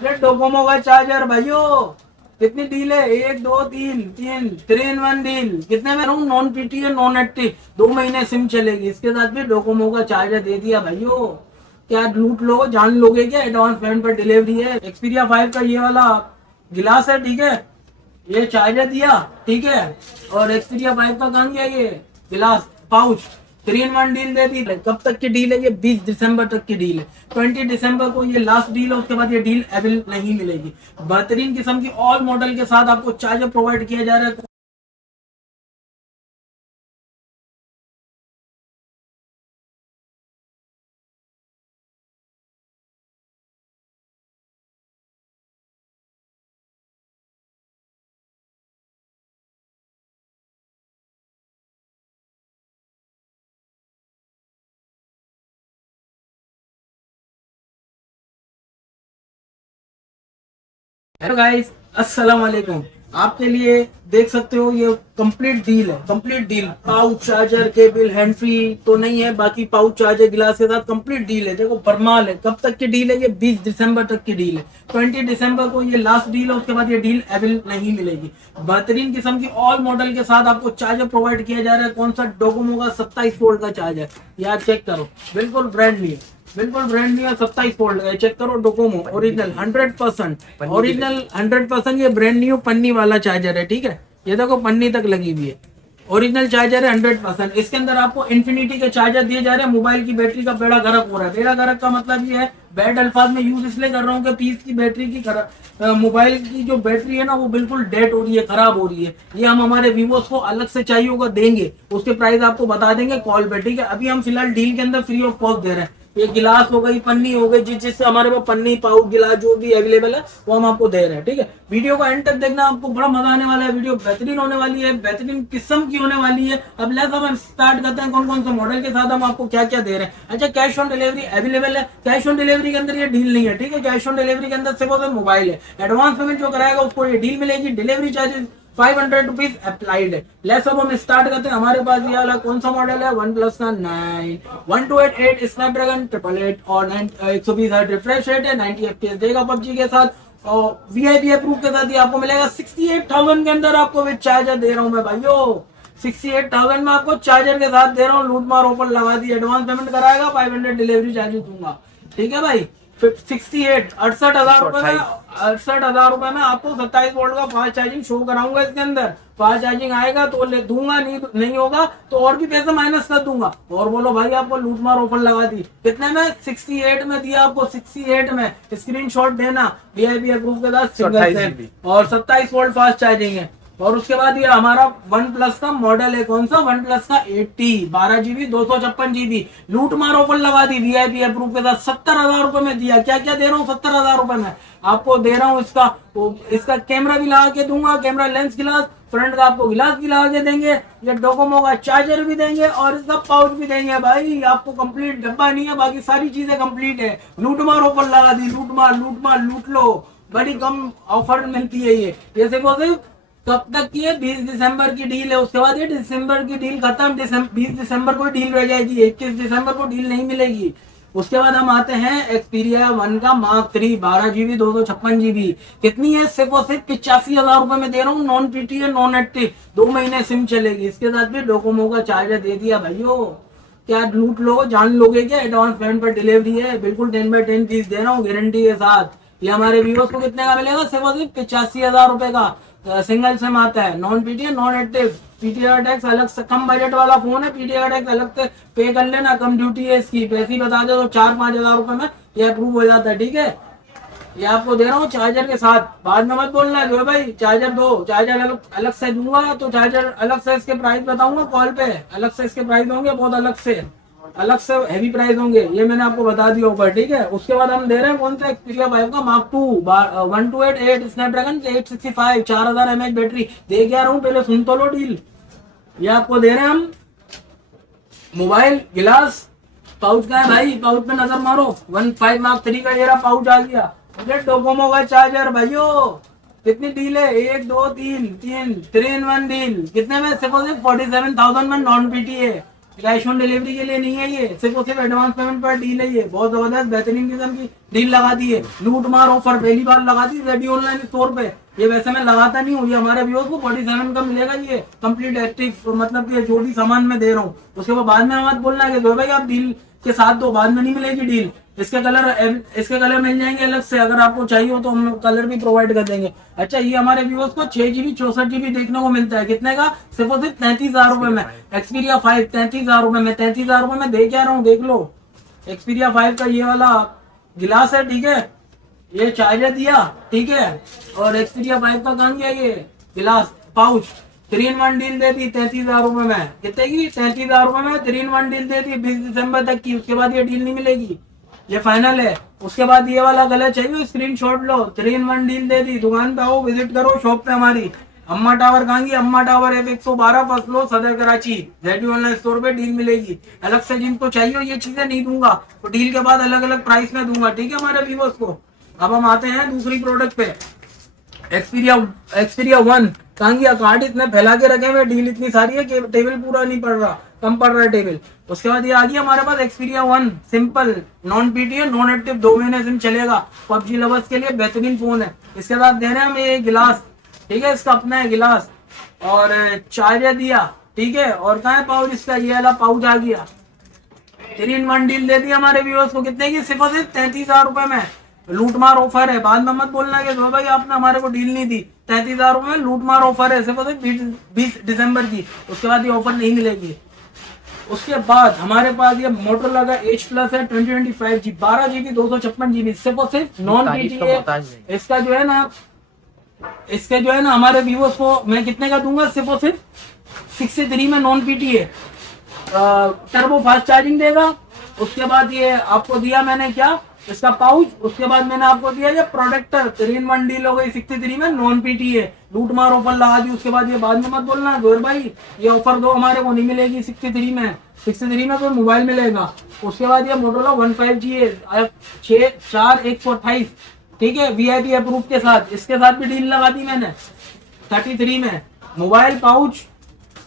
अरे डोकोमो का चार्जर भाइयों, कितनी डील है? एक दो तीन तीन 3 in 1 डील। कितने में रहूं? नॉन पीटी है नॉन एक्टिव, 2 महीने सिम चलेगी। इसके साथ भी डोकोमो का चार्जर दे दिया भाइयों। क्या लूट लो, जान लोगे क्या? एडवांस पेमेंट पर डिलीवरी है। एक्सपीरिया 5 का ये वाला गिलास है, ठीक है, ये चार्जर दिया, ठीक है, और एक्सपीरिया 5 का कहाँ गया ये गिलास पाउच। 3 in 1 डील दे दी। कब तक की डील है ये? 20 दिसंबर तक की डील है। 20 दिसंबर को ये लास्ट डील है, उसके बाद ये डील अवेल नहीं मिलेगी। बेहतरीन किस्म की ऑल मॉडल के साथ आपको चार्जर प्रोवाइड किया जा रहा है। हेलो गाइस, अस्सलाम वालेकुम। आपके लिए देख सकते हो ये कंप्लीट डील है, complete deal. Pouch charger cable hand free तो नहीं है, बाकी पाउच चार्जर गिलास के साथ कंप्लीट डील है। देखो बरमाल है। कब तक की डील है ये? 20 दिसंबर तक की डील है। 20 दिसंबर को ये लास्ट डील है, उसके बाद ये डील अवेल नहीं मिलेगी। बेहतरीन किस्म की ऑल मॉडल के साथ आपको चार्जर प्रोवाइड किया जा रहा है। कौन सा? डोकोमो का 27 वोल्ट का चार्जर। यार चेक करो, बिल्कुल ब्रांड न्यू, बिल्कुल ब्रांड न्यू है। 27 वोल्ट का चेक करो। Docomo original 100%, original 100%। ये ब्रांड न्यू पन्नी वाला चार्जर है, ठीक है। ये देखो पन्नी तक लगी हुई है। ओरिजिनल चार्जर है 100%। इसके अंदर आपको इन्फिनिटी के चार्जर दिए जा रहे हैं। मोबाइल की बैटरी का बेड़ा गर्क हो रहा है। बेड़ा गर्क का मतलब ये है, बैड अल्फाज में यूज इसलिए कर रहा हूँ कि पीस की बैटरी की मोबाइल की जो बैटरी है ना, वो बिल्कुल डेड हो रही है, खराब हो रही है। ये हम हमारे व्यूअर्स को अलग से चाहिए होगा देंगे, उसके प्राइस आपको बता देंगे कॉल पे, ठीक है। अभी हम फिलहाल डील के अंदर फ्री ऑफ कॉस्ट दे रहे हैं। ये गिलास हो गई, पन्नी हो गई, जिससे हमारे पास पन्नी पाउच गिलास जो भी अवेलेबल है वो हम आपको दे रहे हैं, ठीक है। वीडियो को एंड तक देखना, आपको बड़ा मजा आने वाला है। वीडियो बेहतरीन होने वाली है, बेहतरीन किस्म की होने वाली है। अब लेट्स हम स्टार्ट करते हैं कौन कौन से मॉडल के साथ हम आपको क्या क्या दे रहे हैं। अच्छा, कैश ऑन डिलीवरी अवेलेबल है। कैश ऑन डिलीवरी के अंदर ये डील नहीं है, ठीक है। कैश ऑन डिलीवरी के अंदर सिर्फ मोबाइल है। एडवांस पेमेंट जो कराएगा उसको ये डील मिलेगी। डिलीवरी चार्जेस 500 रुपीज अप्लाइड है। लेट्स अब हम स्टार्ट करते हैं। हमारे पास ये वाला कौन सा मॉडल है? वन प्लस का 9 1288 स्नैपड्रैगन 888 और 120 हर्ट्ज रिफ्रेश रेट है। 90 FPS देगा पबजी के साथ और VIP अप्रूव के साथ ये आपको मिलेगा 68,000 के अंदर। आपको विद चार्जर दे रहा हूँ मैं भाइयों। 68,000 में आपको चार्जर के साथ दे रहा हूँ। लूट मार ऑफर लगा दी। एडवांस पेमेंट कराएगा, 500 डिलीवरी चार्जेस दूंगा, ठीक है भाई। 68 68,000 रुपए में, 68,000 रुपए में आपको 27 वोल्ट का फास्ट चार्जिंग शो कराऊंगा। इसके अंदर फास्ट चार्जिंग आएगा तो ले दूंगा, नहीं होगा तो और भी पैसे माइनस कर दूंगा। और बोलो भाई आपको लूट मार ऑफर लगा दी। कितने में? 68 में दिया आपको। 68 में स्क्रीनशॉट देना, VIP अप्रूव के साथ सिंगल सेट और 27 वोल्ट फास्ट चार्जिंग है। और उसके बाद ये हमारा वन प्लस का मॉडल है। कौन सा? वन प्लस का 80 12 GB 256 GB। लूट मार ऑफर लगा दी VIP अप्रूव के साथ। 70,000 रुपए में दिया। क्या क्या दे रहा हूँ? 70,000 रुपए में आपको दे रहा हूँ। इसका कैमरा भी लगा के दूंगा, कैमरा लेंस गिलास, फ्रंट का आपको गिलास भी लगा के देंगे। ये डोकोमो का चार्जर भी देंगे और इसका पाउच भी देंगे भाई। आपको कंप्लीट डब्बा नहीं है, बाकी सारी चीजें कंप्लीट है। लूट मार ऑफर लगा दी। लूट मार लूट मार लूट लो। बड़ी कम ऑफर मिलती है ये सिर्फ कब तक की है? 20 दिसंबर की डील है। उसके बाद ये दिसंबर की डील खत्म। 20 दिसंबर को डील रह जाएगी। 21 दिसंबर को डील नहीं मिलेगी। उसके बाद हम आते हैं एक्सपीरिया 1 का मार्क 3 12 GB 256 GB। कितनी है? सिर्फ और सिर्फ 85,000 रुपए में दे रहा हूँ। नॉन पीटी है नॉन एक्टिव, 2 महीने सिम चलेगी। इसके साथ भी डोकोमो का चार्जर दे दिया भाइयों। क्या लूट लो, जान लोगे क्या? एडवांस पेमेंट पर डिलीवरी है। बिल्कुल 10x10 पीस दे रहा हूँ गारंटी के साथ। ये हमारे व्यूअर्स को कितने का मिलेगा? सिर्फ और सिर्फ 85,000 रुपए का। सिंगल सिम आता है, नॉन पीटी है नॉन एक्टिव। PTR टैक्स अलग से, कम बजट वाला फोन है, PTR टैक्स अलग से पे कर लेना, कम ड्यूटी है इसकी। पैसे ही बता दे तो 4-5 हजार रुपए में ये अप्रूव हो जाता है, ठीक है। ये आपको दे रहा हूँ चार्जर के साथ। बाद में मत बोलना जो है भाई चार्जर दो, चार्जर अलग अलग से दूंगा तो चार्जर अलग से इसके प्राइस बताऊंगा कॉल पे। अलग से इसके प्राइस होंगे, बहुत अलग से हैवी प्राइस होंगे, ये मैंने आपको बता दिया ऊपर, ठीक है। उसके बाद हम दे रहे हैं कौन सा? एक्सपीरिया 5 का मार्क 2 1288 स्नैपड्रैगन 865 4000 mAh बैटरी दे क्या रहा हूँ, पहले सुन तो लो डील। ये आपको दे रहे हैं हम। मोबाइल गिलास पाउच का है भाई, पाउच पे नजर मारो। 15 मार्क 3 का ये रहा पाउच आ गया। डोकोमो का चार्जर भाइयों। कितनी डील है? 1 2 3 3 3 in 1 डील। कितने में? सिर्फ 47,000 में नॉन पीटी है। कैश ऑन डिलीवरी के लिए नहीं है, ये सिर्फ और सिर्फ एडवांस पेमेंट पर डील है। ये बहुत जबरदस्त बेहतरीन किस्म की डील लगा दी है, लूट मार ऑफर पहली बार लगा दी जेडी ऑनलाइन स्टोर पे। ये वैसे मैं लगाता नहीं हूँ, ये हमारे व्यूअर्स को 47 का मिलेगा ये कंप्लीट एक्टिव, मतलब कि जो भी सामान मैं दे रहा हूँ उसके बाद में मत बोलना कि दो भाई आप डील के साथ दो, बाद में नहीं मिलेगी डील। इसके कलर मिल जाएंगे अलग से, अगर आपको चाहिए हो तो हम कलर भी प्रोवाइड कर देंगे। अच्छा, ये हमारे व्यूअर्स को 6 GB 64 GB देखने को मिलता है, कितने का? सिर्फ और सिर्फ 33,000 रुपए में। एक्सपीरिया 5 33,000 रुपए में, 33,000 रुपए में दे क्या रहा हूँ, देख लो। एक्सपीरिया 5 का ये वाला गिलास है, ठीक है, ये चार्जर दिया, ठीक है, और एक्सपीरिया 5 का कहाँ गया ये गिलास पाउच। 3-in-1 डील दे दी 33,000 रुपए में, कितने की? 33,000 रुपए में 3-in-1 डील दे दी 20 दिसंबर तक की। उसके बाद ये डील नहीं मिलेगी, ये फाइनल है। उसके बाद ये वाला कलर चाहिए, स्क्रीनशॉट लो, 3-in-1 डील दे दी। दुकान पे आओ, विजिट करो शॉप पे हमारी। अम्मा टावर कहाँ की? अम्मा टावर F112 फर्स्ट फ्लोर सदर कराची, जेडी ऑनलाइन स्टोर पे डील मिलेगी। अलग से जिनको चाहिए ये चीजें नहीं दूंगा, तो डील के बाद अलग अलग प्राइस में दूंगा, ठीक है हमारे व्यूअर्स को। अब हम आते हैं दूसरी प्रोडक्ट पे, एक्सपीरिया 1। कहाँ गया? कार्ड इतने फैला के रखे हुए, डील इतनी सारी है कि टेबल पूरा नहीं पड़ रहा, कम पड़ रहा है टेबल। उसके बाद ये आ गया हमारे पास Xperia 1 simple, non PTA, non active, 2 महीने सिम चलेगा। पबजी लवर्स के लिए बेहतरीन फोन है। इसके साथ दे रहे हैं हम ये गिलास, ठीक है, इसका अपना है गिलास, और चार्जर दिया, ठीक है। और कहाँ है पाउच इसका? ये वाला पाउच आ गया। 3-in-1 डील दे दी हमारे व्यूअर्स को, कितने की? सिर्फ और सिर्फ 33,000 रुपए में। लूट मार ऑफर है, बाद में मत बोलना कि भाई आपने हमारे को डील नहीं दी। 33,000 रुपए में लूट मार ऑफर है, सिर्फ और सिर्फ 20 दिसंबर की। उसके बाद ये ऑफर नहीं मिलेगी। उसके बाद हमारे पास ये मोटरोला का H Plus है 2025G, 12 GB 256 GB, सिर्फ और सिर्फ नॉन पीटीए। इसका जो है ना हमारे व्यूअर्स को मैं कितने का दूंगा? सिर्फ और सिर्फ 63 में, non PTA, turbo fast charging देगा। उसके बाद ये आपको दिया मैंने क्या? इसका पाउच। उसके बाद मैंने आपको दिया ये प्रोटेक्टर। 3-in-1 डील हो गई 63 में, नॉन पीटीए, लूट मार ऑफर लगा दी। उसके बाद ये बाद में मत बोलना गोर भाई ये ऑफर दो, हमारे को नहीं मिलेगी 63 में। 63 में कोई मोबाइल मिलेगा। उसके बाद ये मोटोरोला 15G है 64128, ठीक है, VIP अप्रूव के साथ। इसके साथ भी डील लगा दी मैंने 33 में, मोबाइल, पाउच,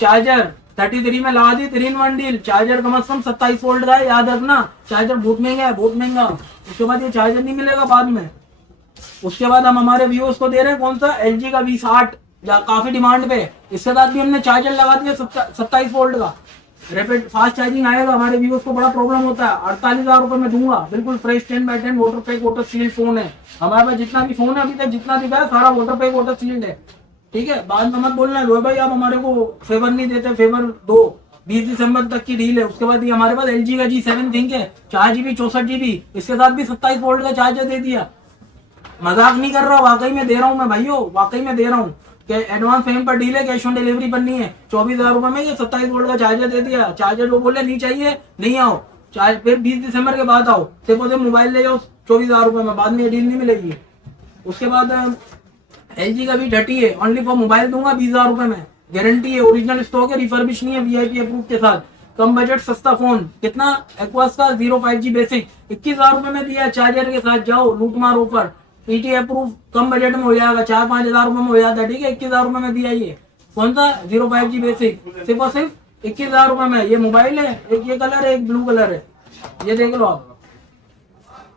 चार्जर 33 में लगा दी। 3-in-1 डील, चार्जर कम से कम 27 वोल्ट का है, याद रखना। चार्जर बहुत महंगा है, बहुत महंगा। उसके बाद ये चार्जर नहीं मिलेगा बाद में। उसके बाद हम हमारे व्यूअर्स को दे रहे हैं कौन सा? LG का V60, या काफी डिमांड पे। इसके साथ भी हमने चार्जर लगा दिया 27 वोल्ट का, रैपिड फास्ट चार्जिंग आएगा। हमारे व्यूअर्स को बड़ा प्रॉब्लम होता है। 48,000 रुपए में दूंगा, बिल्कुल fresh 10x10 water pack water sealed phone है। हमारे पास जितना भी फोन है अभी तक जितना दिखा है सारा वाटर पैक वाटर सील्ड है, ठीक है। बाद में मत बोलना रोए भाई आप हमारे को फेवर नहीं देते, फेवर दो। 20 दिसंबर तक की डील है। उसके बाद ये हमारे पास LG का G7 थिंक है, 4 GB 64 GB, इसके साथ भी 27 वोल्ट का चार्जर दे दिया। मजाक नहीं कर रहा, वाकई में दे रहा हूँ मैं भाइयों, वाकई में दे रहा हूँ। एडवांस पेमेंट पर डील है, कैश ऑन डिलीवरी पर नहीं है। 24,000 रुपए में ये 27 वोल्ट का चार्जर दे दिया। चार्जर जो बोले नहीं चाहिए नहीं आओ, फिर 20 दिसंबर के बाद आओ, सिर्फ मोबाइल ले जाओ 24,000 रुपए में, बाद में ये डील नहीं मिलेगी। उसके बाद LG का भी 30 है, ओनली फॉर मोबाइल दूंगा 20,000 रुपए में, गारंटी है, ओरिजिनल स्टॉक है, रिफर्बिश नहीं है, VIP अप्रूव के साथ। कम बजट सस्ता फोन, कितना? एक्वास का 05G बेसिक 21,000 रुपए में दिया चार्जर के साथ। जाओ लूट मार ऑफर, PT अप्रूव, कम बजट में हो जाएगा, 4-5 हजार रुपए में हो जाता है, ठीक है। 21,000 रुपए में दिया ये कौन सा? 05G बेसिक, सिर्फ और सिर्फ 21,000 रुपए में। ये मोबाइल है, एक ये कलर है, एक ब्लू कलर है, ये देख लो आप।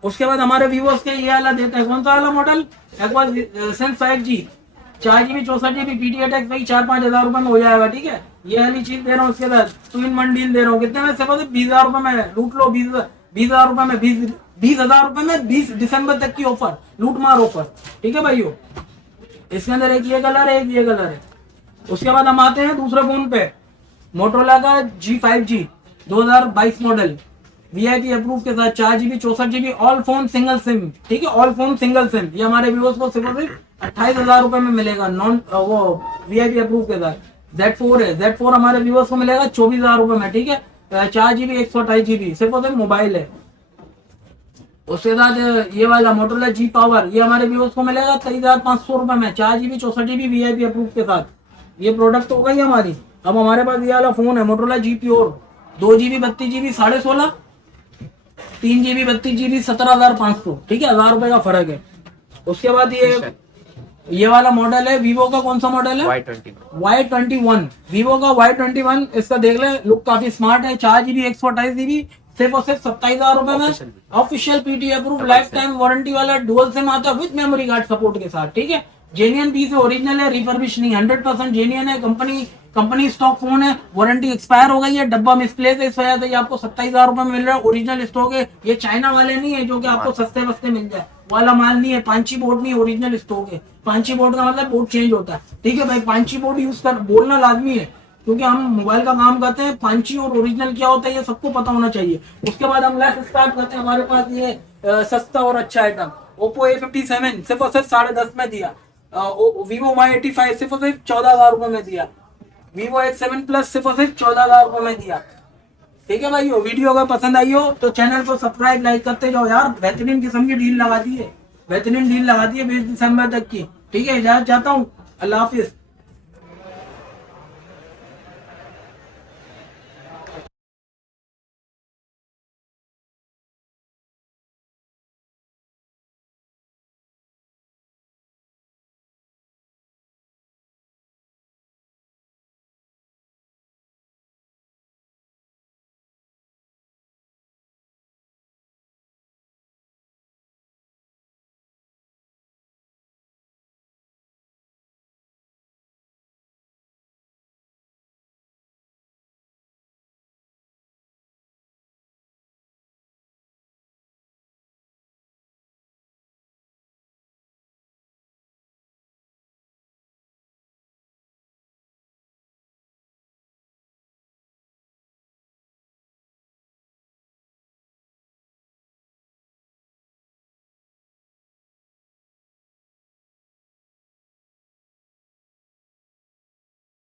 उसके बाद हमारे व्यूअर्स के ये वाला देते हैं, कौन सा वाला model? Aqueous sense 5G, 4 GB 64 GB, PT attack भाई 4-5 हजार रुपए में हो जाएगा, ठीक है। ये वाली चीज दे रहा हूँ। उसके बाद 2-in-1 डील दे रहा हूँ, कितने में? सिर्फ 20,000 रुपए में, लूट लो। 20,000 रुपए में, 20,000 रुपए में 20 दिसंबर तक की ऑफर, लूट मार ऑफर, ठीक है भाइयों। इसके अंदर एक ये कलर है, एक ये कलर है। उसके बाद हम आते हैं दूसरे फोन पे, मोटोरोला का G5G 2022 मॉडल, VIP अप्रूव के साथ, 4 GB 64 GB, all phone single SIM, ठीक है, ऑल फोन सिंगल सिम। ये हमारे व्यूअर्स को सिर्फ 28,000 रुपए में मिलेगा, नॉन वो VIP अप्रूव के साथ। Z4 है, Z4 हमारे व्यूअर्स को मिलेगा 24,000 रुपए में, ठीक है। 4 GB 128 GB, सिर्फ और सिर्फ मोबाइल है। उसके बाद ये वाला मोटोरोला G पावर, ये हमारे व्यूअर्स को मिलेगा 23,500 रुपए में, 4 GB 64 GB VIP अप्रूव के साथ। ये प्रोडक्ट हो गई हमारी। अब हमारे पास ये वाला फोन है Motorola G pure, 2 GB 32 GB 16.5, 3 GB 32 GB 17,500, ठीक है, 1000 रुपए का फर्क है। उसके बाद ये ये वाला मॉडल है वीवो का, कौन सा मॉडल है? Y21। वीवो का Y21, इसका देख ले, लुक काफी स्मार्ट है। 4 GB 128 GB, सिर्फ और सिर्फ 27,000 रुपए में। Official PT approve, life time warranty वाला, डुअल सिम आता है विद मेमोरी कार्ड सपोर्ट के साथ, ठीक है। जेन्युइन पीस है, ओरिजिनल है, रिफर्बिश नहीं, 100% जेन्युइन है। कंपनी स्टॉक फोन है, वारंटी एक्सपायर हो गई है, डब्बा मिसप्लेस है, इस वजह से ये आपको 27,000 रुपए में मिल रहा है। ओरिजिनल स्टॉक है, ये चाइना वाले नहीं है जो कि आपको सस्ते वस्ते मिल जाए वाला माल नहीं है। पांची बोर्ड नहीं, ओरिजिनल स्टॉक है। पांची बोर्ड का मतलब बोर्ड चेंज होता है, ठीक है भाई। पांची बोर्ड यूज कर बोलना लाजमी है, क्योंकि हम मोबाइल का काम करते हैं। पांची और ओरिजिनल क्या होता है ये सबको पता होना चाहिए। उसके बाद हम लेस स्टार्ट करते हैं। हमारे पास ये सस्ता और अच्छा आइटम, ओप्पो A57 सिर्फ और सिर्फ 10.5 में दिया। वीवो Y85 सिर्फ और सिर्फ 14,000 रुपए में दिया। वीवो X7 प्लस सिर्फ और सिर्फ 14,000 रुपए में दिया, ठीक है भाई। वीडियो अगर पसंद आई हो तो चैनल को सब्सक्राइब लाइक करते जाओ यार। बेहतरीन किस्म की डील लगा दी है, बेहतरीन डील लगा दी है 20 दिसंबर तक की, ठीक है। इजाजत चाहता हूँ, अल्लाह हाफिज।